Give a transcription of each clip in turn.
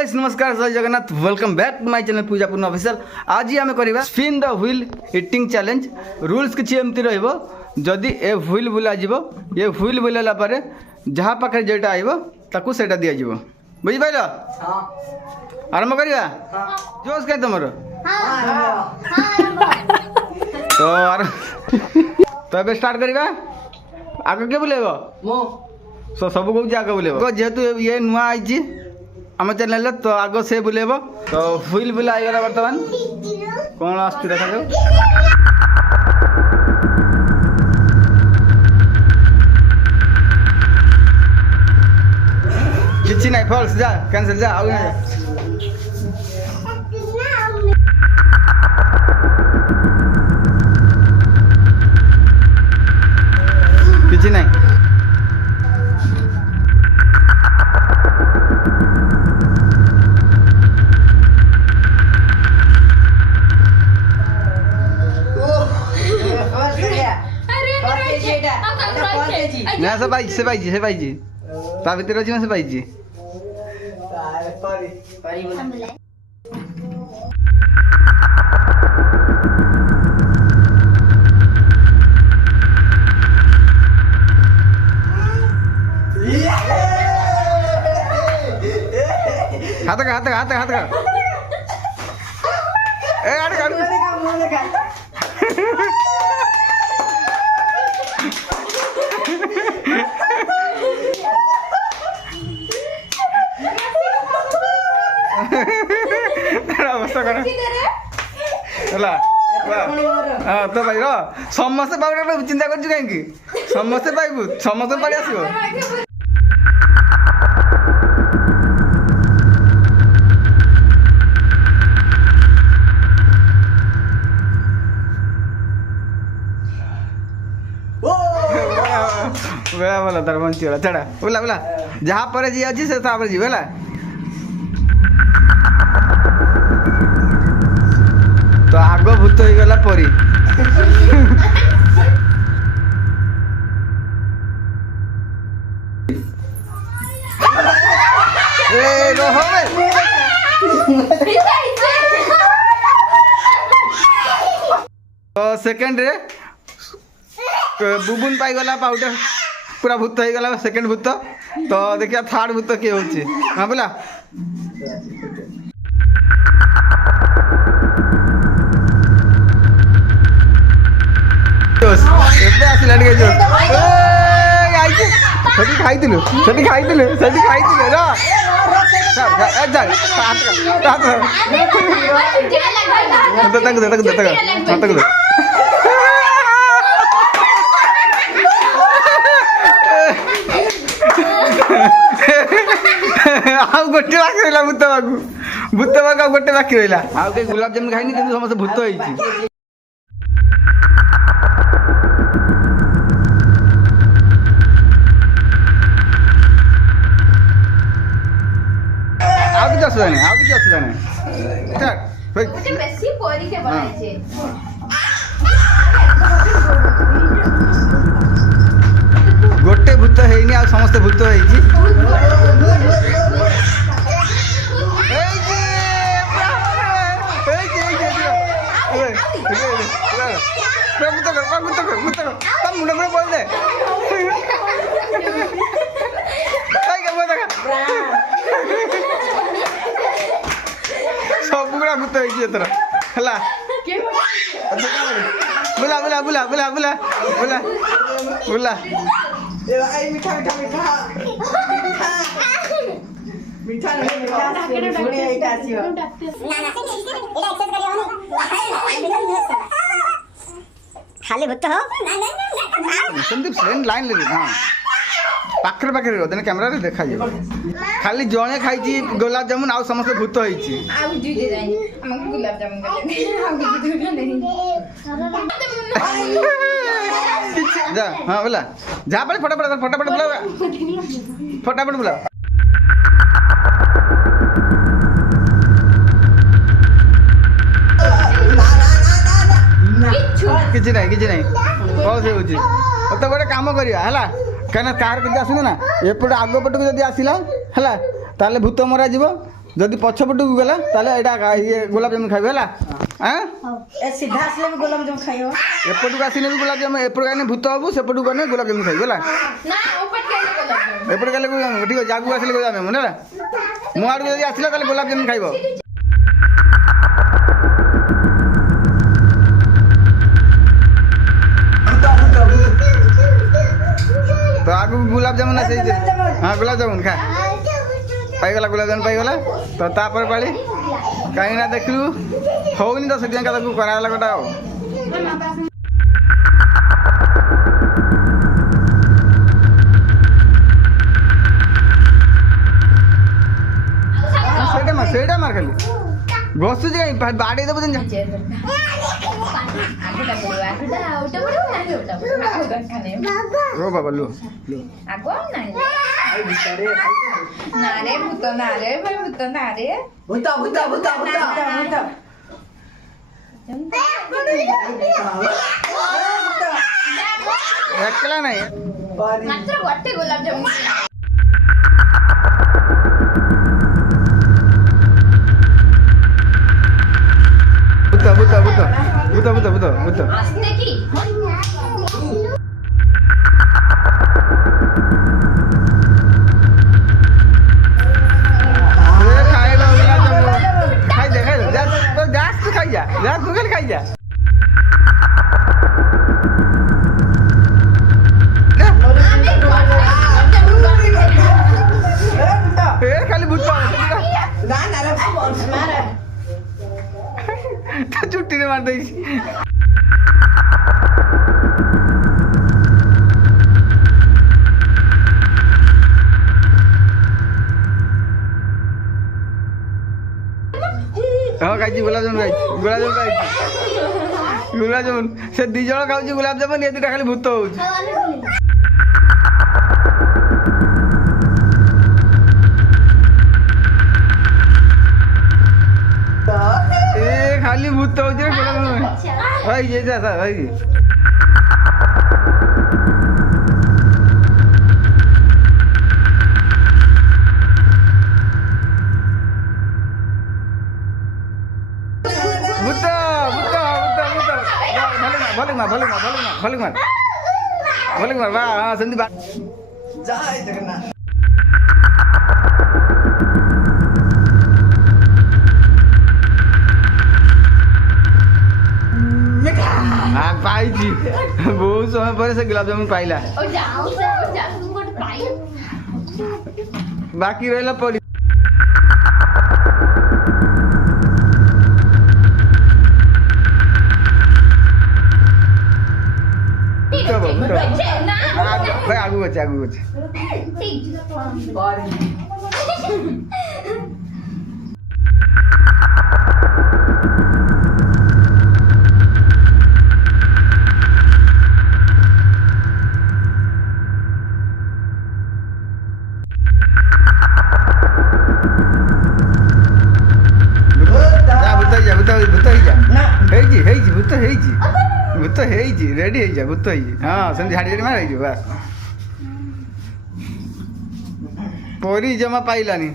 Guys नमस्कार जय Jagannath welcome back to my channel Puja Purna official. आज आम करवा spin the wheel hitting challenge. Rules किसी एमती रहिबो जदि ए व्हील बुला जीवो ये व्हील बुलाला पारे जहाँ पाखे जेटा आइबो ताकू सेटा दिया जीवो। बुझि पाइलो? हां आरंभ करिया। जोश के तमरो? तो अब स्टार्ट करिवा। आगे के बुलेबो मो सब को आगे बुलेबो जेहेतु ये नुआ आइछि आम चैनल तो आग से बुलेब तो व्हील बुला आईगला बर्तमान कौन आस देखा जाओ। किसी नहीं फॉल्स जा कैंसिल जा आगे जा। किसी नहीं ना से पाइजी ता भीतर अछि ना से पाइजी हाथ का ए आड़ अवस्था कर हाँ तो भाई समस्ते पाइबा चिंता कर कहीं समस्ते पाइबू समस्त पाई आस बोला तार बंचीगला चढ़ा बोला बोला जहाँ पर जी अच्छी से जी बोला तो आग भूत हो गला परी तो सेकेंड रे बुबुन पाई गला पाउडर पूरा भूत हो गला सेकेंड भूत। तो देखिए थर्ड भूत किए होची हाँ बोला गोटे बाकी रहा भूत बाकू भूत बाकू गोटे बाकी रहा आउ कहीं गुलाब जामुन खाई कि समस्त भूत हो असुविधा नहीं आउ किसी असुविधा नहीं गोटे भूत है आ समस्त भूत मुंडे मुंडे बोल दे सब गुड़ा भूत होथर है बुला बुला बुला बुला बुला बुला बुला खाली भूत हो संदीप फ्रेंड लाइन ले हां पाखरे पाखरे रो देने कैमरा रे देखा जे खाली जणे खाइची गुलाब जामुन आ समस्त भूत होईची आ जुजे जाई हमके गुलाब जामुन हम दूर नहीं जा हां बोला जा पड़े फटाफट बुला फटाफट बुला किसी नहीं कौन से होची तो गोटे काम करिया है कहीं कार के आसुना ना एपटे आग पटक जब आसला है ताले भूत मरा जीव ଯଦି ପଛପଟକୁ ଗଲା ତାହେଲେ ଏଇଟା ଇଏ ଗୋଲାପଜାମୁନ ଖାଇବେ ହେଲା ଆଁ ଏ ସିଧା ଆସିଲେ ବି ଗୋଲାପ ଜାମୁ ଖାଇବ। ଏପଟକୁ ଆସିଲେ ବି ଗୋଲାପଜାମୁନ ଏପଟକୁ ଆସିଲେ ଭୂତ ହବୁ ସେପଟକୁ ଗଲେ ଗୋଲାପଜାମୁନ ଖାଇବୁ ହେଲା ନା ऊपर खाइले गुलाब जामुन ଏପଟେ ଗଲେ ଗୋଲାପଜାମୁନ ଠିକ୍ ଅଛି ଆଗକୁ ଆସିଲେ ଗୋଲାପଜାମୁନ ହେଲା ମୋ ଆଡ଼କୁ ଯଦି ଆସିଲା ତାହେଲେ ଗୋଲାପଜାମୁନ ଖାଇବ ତ ଆଗକୁ ଗୋଲାପଜାମୁନ ଆସି ହଁ ଗୋଲାପଜାମୁନ ଖା ପାଇଗଲା ଗୋଲାପଜାମୁନ ପାଇଗଲା ତ ତାପରେ ପାଳି କାହିଁକି ନା ଦେଖିଲୁ ହଉନି ତ ସେଥିପାଇଁ ତାକୁ କରାଗଲା ଗୋଟା ଆଉ ସେଇଟା ମାର ଖାଲି ଘଷୁଛି କାହିଁ ବାଡ଼େଇ ଦେବୁ ଯେମିତି आगुटा पड़ो आगुटा उटा पड़ो ना उटा पड़ो आगुटा खाने रो बाबा लो आगो ना रे भूत ना रे भाई भूत ना रे ଭୂତ ଭୂତ ଭୂତ ଭୂତ ଭୂତ एकला नहीं मात्र गोटे गुलाब जामुन बुता बुता बुता बुता बुता बुता बुता आस्ते की खाई लो गुलाब जामुन खाई दे जा तो जास तू खाई जा तू खाई जा ए खाली भूत ନା ନା ରେ ମାରେ तो छुट्टी ने मार दी हाँ खाई गुलाब जामुन गुलाब जामुन से दी जन खाऊ गुलाब जामुन ये दुटा खाली भूत हो खाली भूत हो गुलाब जामुन भाई ये जैसा भाई भले मार वाह हाँ संदीप ଜୟ ଜଗନ୍ନାଥ हाँ पाई बहुत समय पर से गुलाब जामुन पाइला ओ जाओ गोट पाई बाकी रहला पड़ी भाई आगू बच्चे भूत रेडी भूत हाँ सेम झाड़ी झाड़ी मार बास परी जमा पाइलानी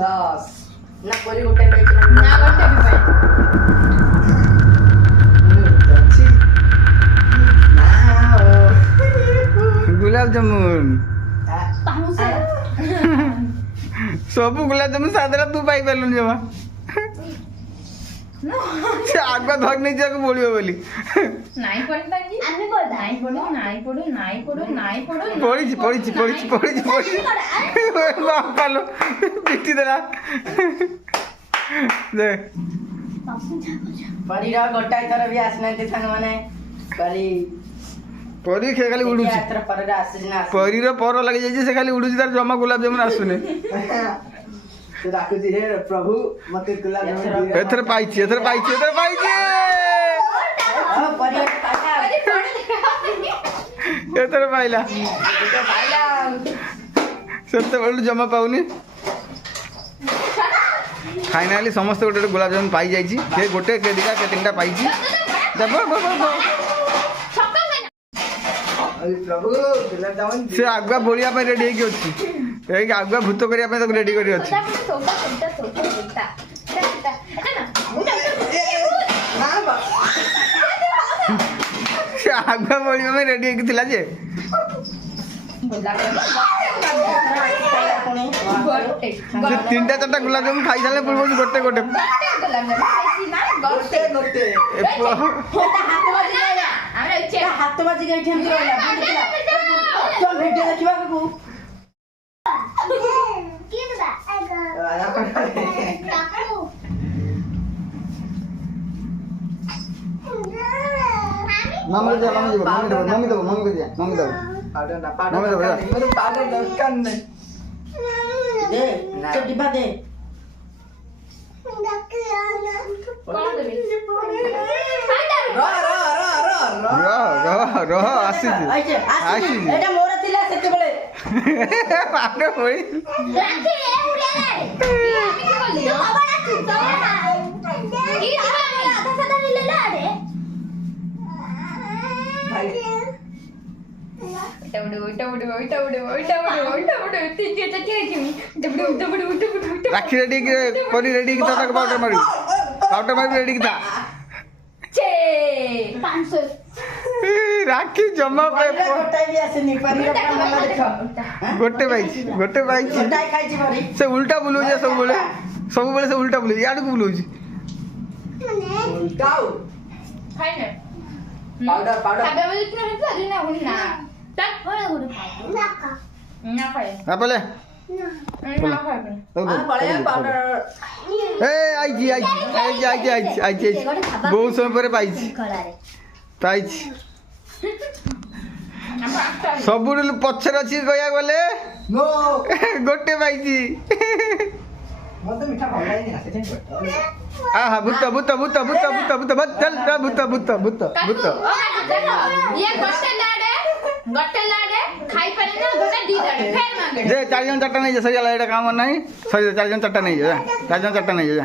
लॉस ना परी गोटे पाइछ ना गोटे भी पाई गुलाब जामुन पाहुसे सब गुलाब जामुन सादरा तू पाई पालुन जमा से आगवा धर नहीं जाको बोलियो बोली नाई पड़ता कि आने पड़ नाई पड़ो पड़ी बाप पालो पिटी देला दे परी रा गोटाई थर भी आसनांती थान माने परी परी खे खाली उडुची यात्रा पर रा आसी ना परी रो पर लगी जाई से खाली उडुची तार जमा गुलाब जामुन आसुने तो राखुजी हे प्रभु मते गुलाब जामुन एथर पाइछि हां परी एथर पाइला सेते बड़ जमा पाउनी फाइनली समस्त गोटे गुलाब जामुन पाई जाइछि के गोटे के दिका के तीनटा पाइछि जब प्रभु गुलाब जामुन से आगुआ बोलिया रेडी होगी अच्छी এই আগুয়া ভূত করিয়া ପାଇଁ ତାକୁ ରେଡି କରି ଅଛି ସେ ଆଗୁଆ ବଳିବା ପାଇଁ ରେଡି ହେଇକି ଥିଲା ଯେ ସେ ତିନିଟା ଚାରିଟା ଗୁଲାପ ଜାମୁନ ଖାଇ ସାରିଲେ ପୁଣି କହୁଛି ଗୋଟେ ଗୋଟେ ଏ ପୁଅ ହାତ ବାଜି ଏଇଠି ଏମିତି ରହିଲା ତ ଭିଡିଓ ଦେଖିବାକୁ ମାମା ଯା ମାମା ଯିବ ମମି ଦେବ ମମି କୁ ଦିଆ ମମି ଦେବ ପାଉଡର ଦରକାର ନାହିଁ ଦେ ସେ ଡିବା ଦେ ରହ ଆସିଛି ଆସିଛି ଏଟା ମୋର ଥିଲା ସେତେବେଳେ ପାଠ ହୋଇ ରାକ୍ଷୀ ରେଡି କରି ରେଡି କି ତା ପାଉଡର ମାରି ରେଡି କି ଥା ରାକ୍ଷୀ ଜମା ଗୋଟେ ପାଇଛି ସେ ଉଲ୍ଟା ବୁଲଉଛି ସବୁବେଳେ ସେ ଉଲ୍ଟା ବୁଲଉଛି ଇଆଡକୁ ବୁଲଉଛି ପଲେ ବହୁତ ସମୟ ପରେ ପାଇଛି ସବୁଠୁ ପଛରେ ଅଛି କହିବାକୁ ଗଲେ ଗୋଟେ ପାଇଛି ଆହା ଭୂତ ଭୂତ ଭୂତ ଭୂତ ଭୂତ ଭୂତ ଭୂତ ଭୂତ ଭୂତ ଭୂତ ଯେ 4 ଜଣ 4ଟା ନେଇଯା ସରିଗଲା ଏଇଟା କାମ ନାହିଁ ସରିଗଲା 4 ଜଣ 4ଟା ନେଇଯା 4 ଜଣ 4ଟା ନେଇଯା